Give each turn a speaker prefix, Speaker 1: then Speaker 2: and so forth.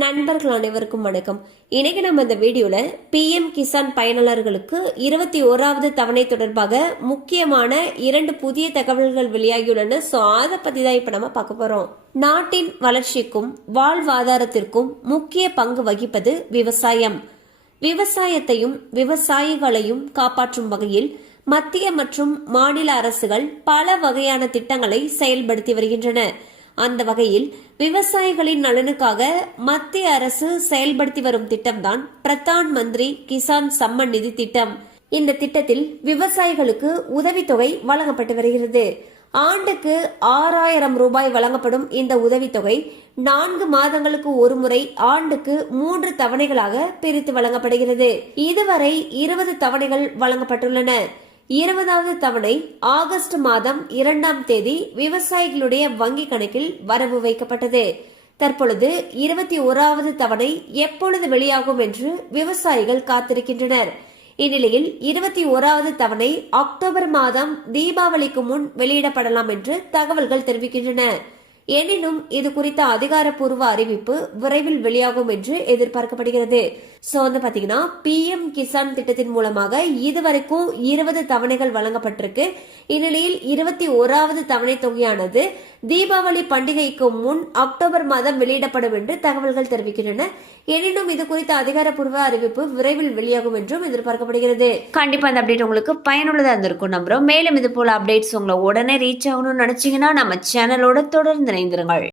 Speaker 1: நண்பர்கள் அனைவருக்கும் வணக்கம். இன்னைக்கு நம்ம இந்த வீடியோல பிஎம் கிசான் பயனாளர்களுக்கு இருபத்தி ஓராவது தவணை தொடர்பாக முக்கியமான இரண்டு புதிய தகவல்கள் வெளியாகியுள்ளன. ஸோ அதை பத்தி தான் இப்ப நம்ம பார்க்க போறோம். நாட்டின் வளர்ச்சிக்கும் வாழ்வாதாரத்திற்கும் முக்கிய பங்கு வகிப்பது விவசாயம். விவசாயத்தையும் விவசாயிகளையும் காப்பாற்றும் வகையில் மத்திய மற்றும் மாநில அரசுகள் பல வகையான திட்டங்களை செயல்படுத்தி வருகின்றன. அந்த வகையில் விவசாயிகளின் நலனுக்காக மத்திய அரசு செயல்படுத்தி வரும் திட்டம்தான் பிரதான் மந்திரி கிசான் சம்மன் நிதி திட்டம். இந்த திட்டத்தில் விவசாயிகளுக்கு உதவித்தொகை வழங்கப்பட்டு வருகிறது. ஆண்டுக்கு ஆறாயிரம் ரூபாய் வழங்கப்படும் இந்த உதவித்தொகை நான்கு மாதங்களுக்கு ஒருமுறை ஆண்டுக்கு மூன்று தவணைகளாக பிரித்து வழங்கப்படுகிறது. இதுவரை இருபது தவணைகள் வழங்கப்பட்டுள்ளன. இருபதாவது தவணை ஆகஸ்ட் மாதம் இரண்டாம் தேதி விவசாயிகளுடைய வங்கி கணக்கில் வரவு வைக்கப்பட்டது. தற்பொழுது இருபத்தி ஓராவது தவணை எப்பொழுது வெளியாகும் என்று விவசாயிகள் காத்திருக்கின்றனர். இந்நிலையில் இருபத்தி ஓராவது தவணை அக்டோபர் மாதம் தீபாவளிக்கு முன் வெளியிடப்படலாம் என்று தகவல்கள் தெரிவிக்கின்றன. எனினும் இது குறித்த அதிகாரப்பூர்வ அறிவிப்பு விரைவில் வெளியாகும் என்று எதிர்பார்க்கப்படுகிறது. சோ வந்து பாத்தீங்கன்னா பிஎம் கிசான் திட்டத்தின் மூலமாக இதுவரைக்கும் இருபது தவணைகள் வழங்கப்பட்டிருக்கு. இந்நிலையில் இருபத்தி ஓராவது தவணை தொகையானது தீபாவளி பண்டிகைக்கு முன் அக்டோபர் மாதம் வெளியிடப்படும் என்று தகவல்கள் தெரிவிக்கின்றன. எனினும் இது குறித்த அதிகாரப்பூர்வ அறிவிப்பு விரைவில் வெளியாகும் என்றும் எதிர்பார்க்கப்படுகிறது. கண்டிப்பா அந்த அப்டேட் உங்களுக்கு பயனுள்ளதா இருந்திருக்கும் நம்புறோம். மேலும் இது போல அப்டேட்ஸ் உங்களை உடனே ரீச் ஆகணும்னு நினைச்சீங்கன்னா நம்ம சேனலோட தொடர்ந்து இணைந்திருங்கள்.